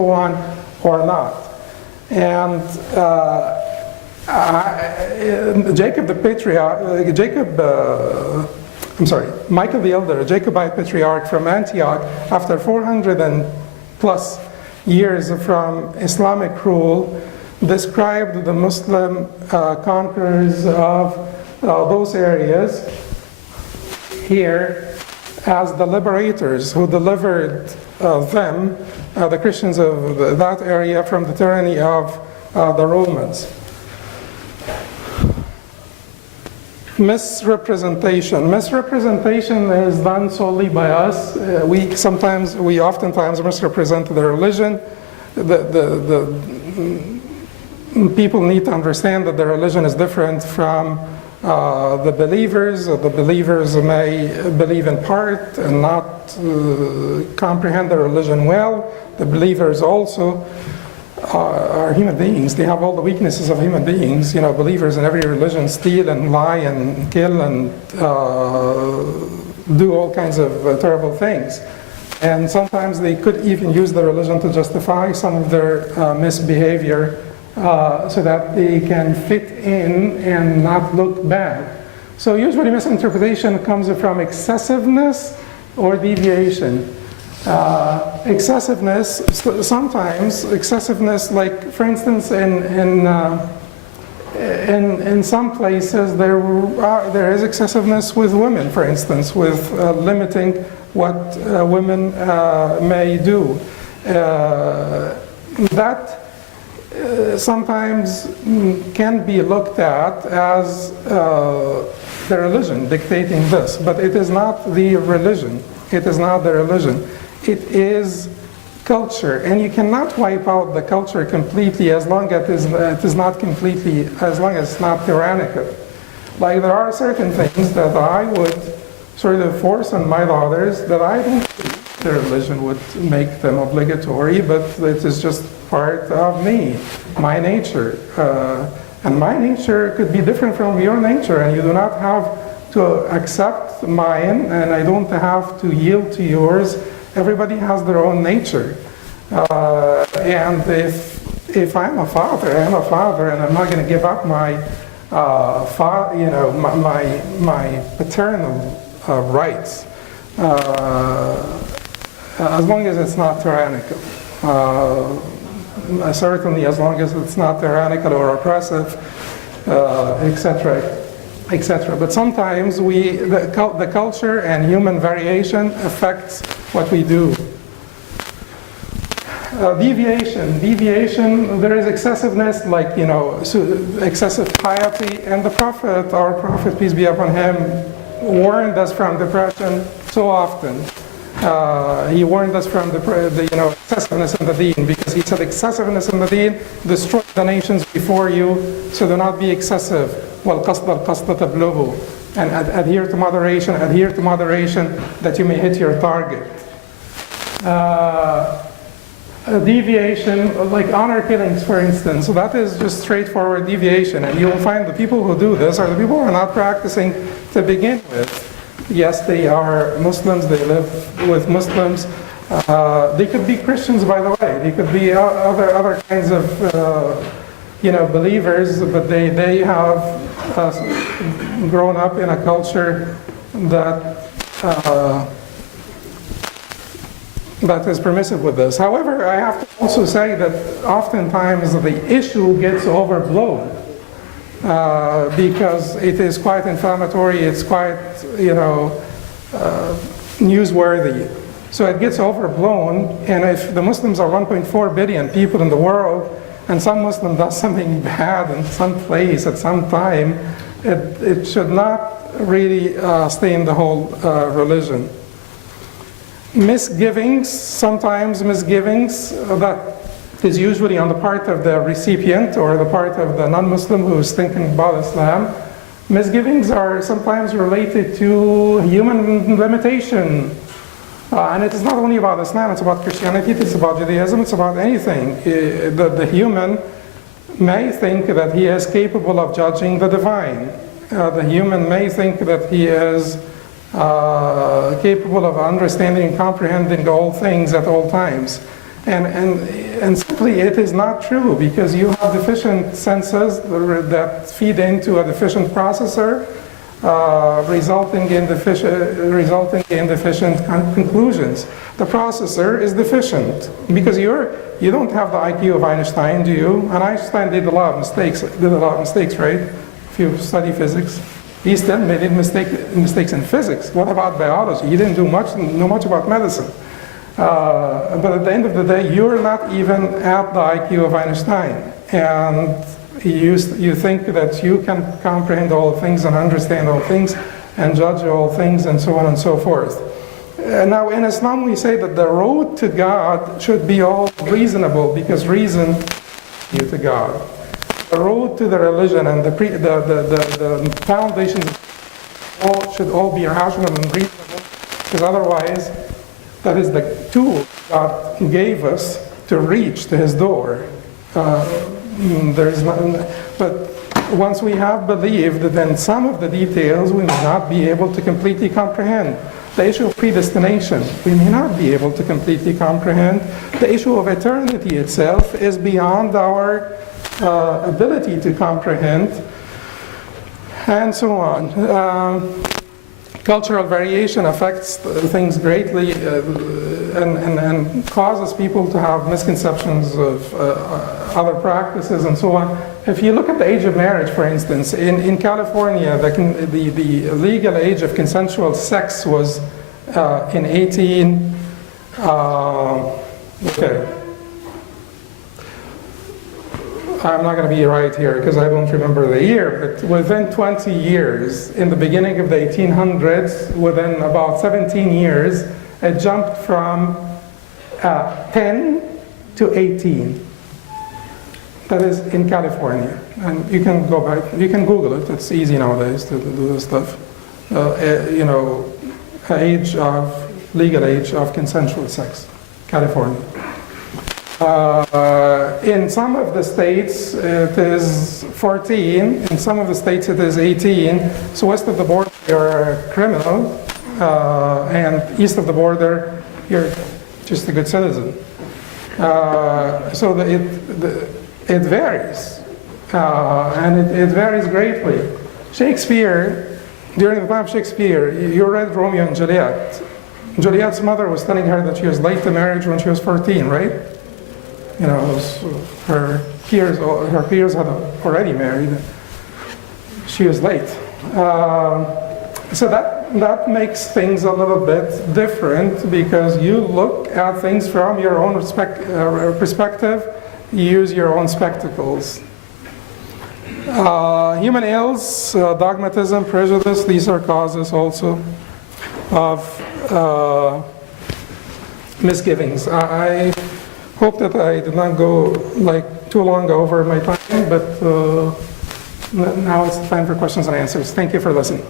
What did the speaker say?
so on or not. And Jacob the patriarch, Michael the Elder, a Jacobite patriarch from Antioch, after 400 and plus years from Islamic rule, described the Muslim conquerors of those areas here as the liberators who delivered them, the Christians of that area, from the tyranny of the Romans. Misrepresentation. Misrepresentation is done solely by us. We oftentimes misrepresent the religion. People need to understand that the religion is different from the believers. The believers may believe in part and not comprehend the religion well. The believers also are human beings. They have all the weaknesses of human beings. You know, believers in every religion steal and lie and kill and do all kinds of terrible things. And sometimes they could even use the religion to justify some of their misbehavior so that they can fit in and not look bad. So usually misinterpretation comes from excessiveness or deviation. Excessiveness, sometimes excessiveness, like for instance in some places there is excessiveness with women, for instance, with limiting what women may do. That sometimes can be looked at as the religion dictating this, but it is not the religion. It is not the religion. It is culture, and you cannot wipe out the culture completely as long as it is not completely, as long as it's not tyrannical. Like there are certain things that I would sort of force on my daughters that I don't think the religion would make them obligatory, but it is just part of me, my nature. And my nature could be different from your nature, and you do not have to accept mine, and I don't have to yield to yours. Everybody has their own nature. And if I'm a father, I'm a father, and I'm not going to give up my my paternal rights, as long as it's not tyrannical. Certainly as long as it's not tyrannical or oppressive, etc., etc. But sometimes the culture and human variation affects what we do. Deviation, there is excessiveness, like, excessive piety, and our Prophet, peace be upon him, warned us from depression so often. He warned us from the excessiveness in the deen, because he said excessiveness in the deen destroys the nations before you, so do not be excessive. وَالْقَصْدَ الْقَصْدَ تَبْلُغُ, and adhere to moderation that you may hit your target. Deviation, like honor killings, for instance, so that is just straightforward deviation, and you will find the people who do this are the people who are not practicing to begin with. Yes, they are Muslims, they live with Muslims. They could be Christians, by the way. They could be other kinds of believers, but they have grown up in a culture that is permissive with this. However, I have to also say that oftentimes the issue gets overblown. Because it is quite inflammatory, it's quite, newsworthy. So it gets overblown, and if the Muslims are 1.4 billion people in the world, and some Muslim does something bad in some place at some time, it should not really stay in the whole religion. Misgivings, sometimes misgivings that is usually on the part of the recipient or the part of the non-Muslim who is thinking about Islam. Misgivings are sometimes related to human limitation. And it is not only about Islam, it's about Christianity, it's about Judaism, it's about anything. The human may think that he is capable of judging the divine. The human may think that he is capable of understanding and comprehending all things at all times. And simply it is not true, because you have deficient senses that feed into a deficient processor, resulting in deficient conclusions. The processor is deficient because you don't have the IQ of Einstein, do you? And Einstein did a lot of mistakes, right? If you study physics, he still made mistakes in physics. What about biology? He didn't know much about medicine. But at the end of the day, you're not even at the IQ of Einstein, and you think that you can comprehend all things and understand all things and judge all things and so on and so forth. Now in Islam we say that the road to God should be all reasonable, because reason leads you to God. The road to the religion and the foundations should all be rational and reasonable, because otherwise that is the tool God gave us to reach to His door. But once we have believed, then some of the details we may not be able to completely comprehend. The issue of predestination, we may not be able to completely comprehend. The issue of eternity itself is beyond our ability to comprehend, and so on. Cultural variation affects things greatly and causes people to have misconceptions of other practices and so on. If you look at the age of marriage, for instance, in California, the legal age of consensual sex was in 18... okay. I'm not going to be right here because I don't remember the year, but within 20 years, in the beginning of the 1800s, within about 17 years, it jumped from 10 to 18. That is in California. And you can go back, you can Google it, it's easy nowadays to do this stuff. Legal age of consensual sex, California. In some of the states it is 14, in some of the states it is 18, so west of the border you're a criminal, and east of the border you're just a good citizen. So it varies, and it varies greatly. Shakespeare, during the time of Shakespeare, you read Romeo and Juliet. Juliet's mother was telling her that she was late to marriage when she was 14, right? You know, her peers had already married. She was late. So that makes things a little bit different, because you look at things from your own perspective, you use your own spectacles. Human ills, dogmatism, prejudice, these are causes also of misgivings. I hope that I did not go too long over my time, but now it's time for questions and answers. Thank you for listening.